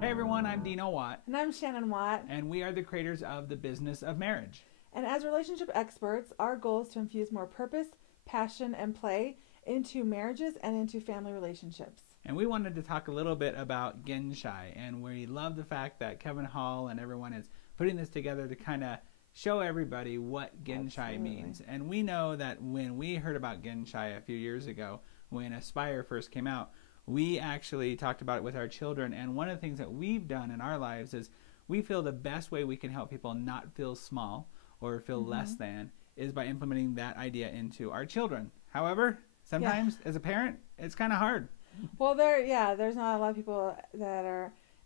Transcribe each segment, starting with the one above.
Hey everyone, I'm Dino Watt. And I'm Shannon Watt. And we are the creators of The Business of Marriage. And as relationship experts, our goal is to infuse more purpose, passion, and play into marriages and into family relationships. And we wanted to talk a little bit about Genshai, and we love the fact that Kevin Hall and everyone is putting this together to kind of show everybody what Genshai means. And we know that when we heard about Genshai a few years ago, when Aspire first came out, we actually talked about it with our children. And one of the things that we've done in our lives is we feel the best way we can help people not feel small or feel less than is by implementing that idea into our children. However, sometimes as a parent, it's kind of hard. Well, there's not a lot of people that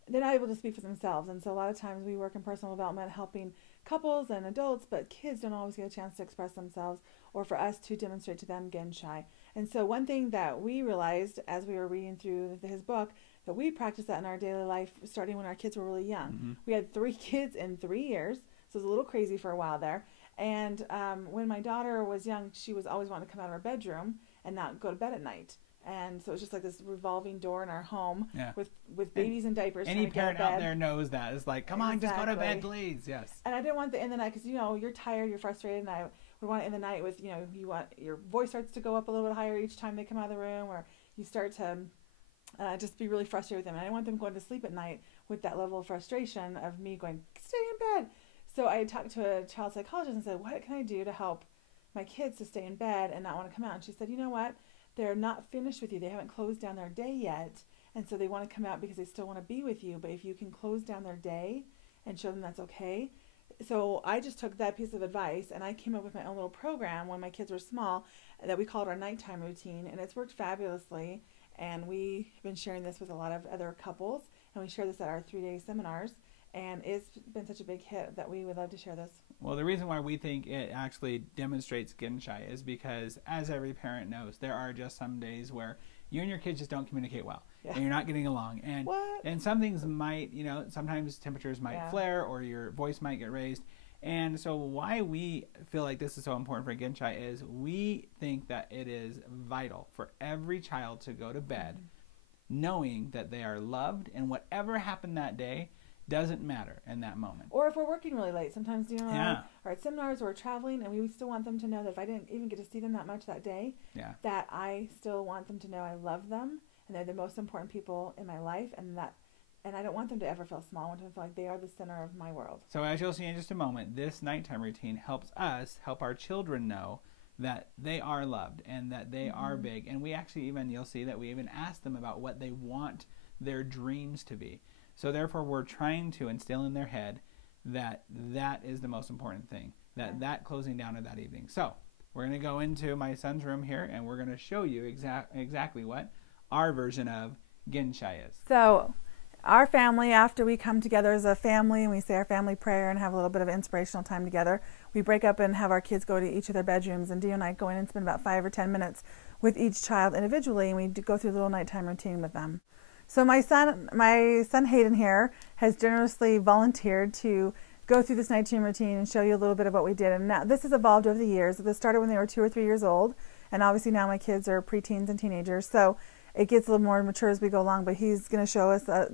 they're not able to speak for themselves. And so a lot of times we work in personal development helping couples and adults, but kids don't always get a chance to express themselves or for us to demonstrate to them Genshai. And so one thing that we realized as we were reading through his book, that we practiced that in our daily life starting when our kids were really young. We had 3 kids in 3 years, so it was a little crazy for a while there. And when my daughter was young, she was always wanting to come out of her bedroom and not go to bed at night. And so it was just like this revolving door in our home with babies in diapers. Any parent out there knows that. It's like, come on, just go to bed, please. Yes. And I didn't want to end the night because, you're tired, you're frustrated, and I would want to end the night with, you want your voice starts to go up a little bit higher each time they come out of the room, or you start to just be really frustrated with them. And I didn't want them going to sleep at night with that level of frustration of me going, stay in bed. So I talked to a child psychologist and said, what can I do to help my kids to stay in bed and not want to come out? And she said, you know what? They're not finished with you. They haven't closed down their day yet. And so they want to come out because they still want to be with you. But if you can close down their day and show them that's okay. So I just took that piece of advice and I came up with my own little program when my kids were small that we called our nighttime routine. And it's worked fabulously. And we have been sharing this with a lot of other couples. And we share this at our 3-day seminars. And it's been such a big hit that we would love to share this. Well, the reason why we think it actually demonstrates Genshai is because, as every parent knows, there are just some days where you and your kids just don't communicate well, and you're not getting along. And some things might, sometimes temperatures might flare or your voice might get raised. And so why we feel like this is so important for Genshai is we think that it is vital for every child to go to bed knowing that they are loved, and whatever happened that day doesn't matter in that moment. Or if we're working really late, sometimes or at seminars or traveling, and we still want them to know that if I didn't even get to see them that much that day, that I still want them to know I love them and they're the most important people in my life, and I don't want them to ever feel small. I want them to feel like they are the center of my world. So as you'll see in just a moment, this nighttime routine helps us help our children know that they are loved and that they are big. And we actually you'll see that we even ask them about what they want their dreams to be. So therefore, we're trying to instill in their head that that is the most important thing, that closing down of that evening. So we're going to go into my son's room here, and we're going to show you exactly what our version of Genshai is. So our family, after we come together as a family and we say our family prayer and have a little bit of inspirational time together, we break up and have our kids go to each of their bedrooms, and Dio and I go in and spend about 5 or 10 minutes with each child individually, and we go through a little nighttime routine with them. So my son Hayden here has generously volunteered to go through this nighttime routine and show you a little bit of what we did. And now this has evolved over the years. This started when they were 2 or 3 years old, and obviously now my kids are preteens and teenagers. So it gets a little more mature as we go along. But he's going to show us a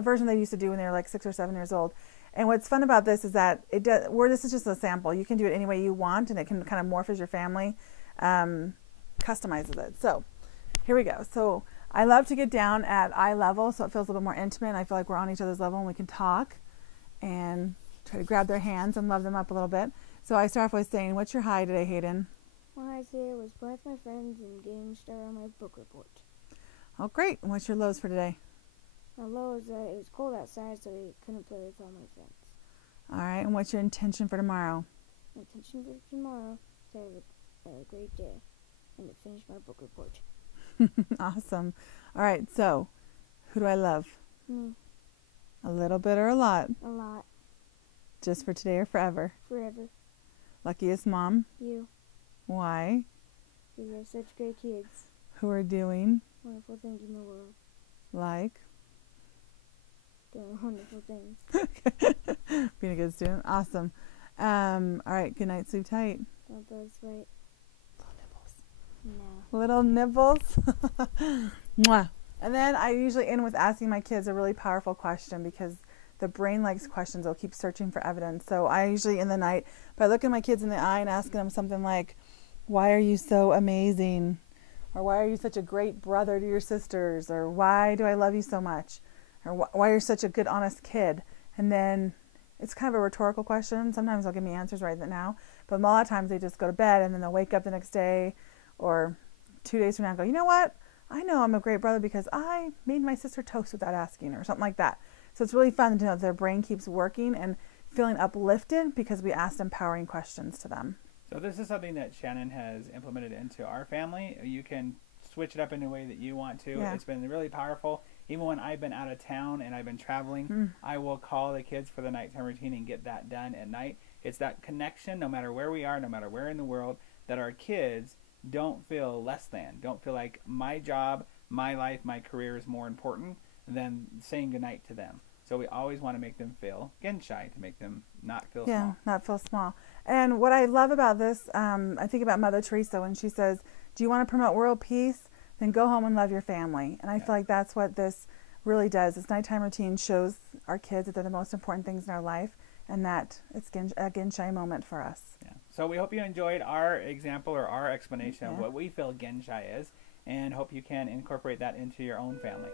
version they used to do when they were like 6 or 7 years old. And what's fun about this is that this is just a sample. You can do it any way you want, and it can kind of morph as your family customizes it. So here we go. So I love to get down at eye level so it feels a little bit more intimate, and I feel like we're on each other's level and we can talk and try to grab their hands and love them up a little bit. So I start off with saying, what's your high today, Hayden? My high today was playing with my friends and getting started on my book report. Oh, great. And what's your lows for today? My low is that it was cold outside, so I couldn't play with all my friends. All right. And what's your intention for tomorrow? My intention for tomorrow is to have a great day and to finish my book report. Awesome. All right, so who do I love? Me. A little bit or a lot? A lot. Just for today or forever? Forever. Luckiest mom? You. Why? Because you have such great kids. Who are doing? Wonderful things in the world. Like? Doing wonderful things. Being a good student. Awesome. All right, good night, sleep tight. Don't those right. Little nibbles. No. Little nibbles. Mwah. And then I usually end with asking my kids a really powerful question, because the brain likes questions. They'll keep searching for evidence. So I usually end the night by looking my kids in the eye and asking them something like, why are you so amazing? Or why are you such a great brother to your sisters? Or why do I love you so much? Or why you're such a good, honest kid? And then it's kind of a rhetorical question. Sometimes they'll give me answers right now. But a lot of times they just go to bed and then they'll wake up the next day or 2 days from now and go, you know what? I know I'm a great brother because I made my sister toast without asking, or something like that. So it's really fun to know that their brain keeps working and feeling uplifted because we asked empowering questions to them. So this is something that Shannon has implemented into our family. You can switch it up in a way that you want to. Yeah. It's been really powerful. Even when I've been out of town and I've been traveling, I will call the kids for the nighttime routine and get that done at night. It's that connection, no matter where we are, no matter where in the world, that our kids don't feel less than, don't feel like my job, my life, my career is more important than saying goodnight to them. So we always want to make them feel Genshai, to make them not feel small. Yeah, not feel small. And what I love about this, I think about Mother Teresa when she says, do you want to promote world peace? Then go home and love your family. And I feel like that's what this really does. This nighttime routine shows our kids that they're the most important things in our life, and that it's a Genshai moment for us. Yeah. So we hope you enjoyed our example or our explanation of what we feel Genshai is, and hope you can incorporate that into your own family.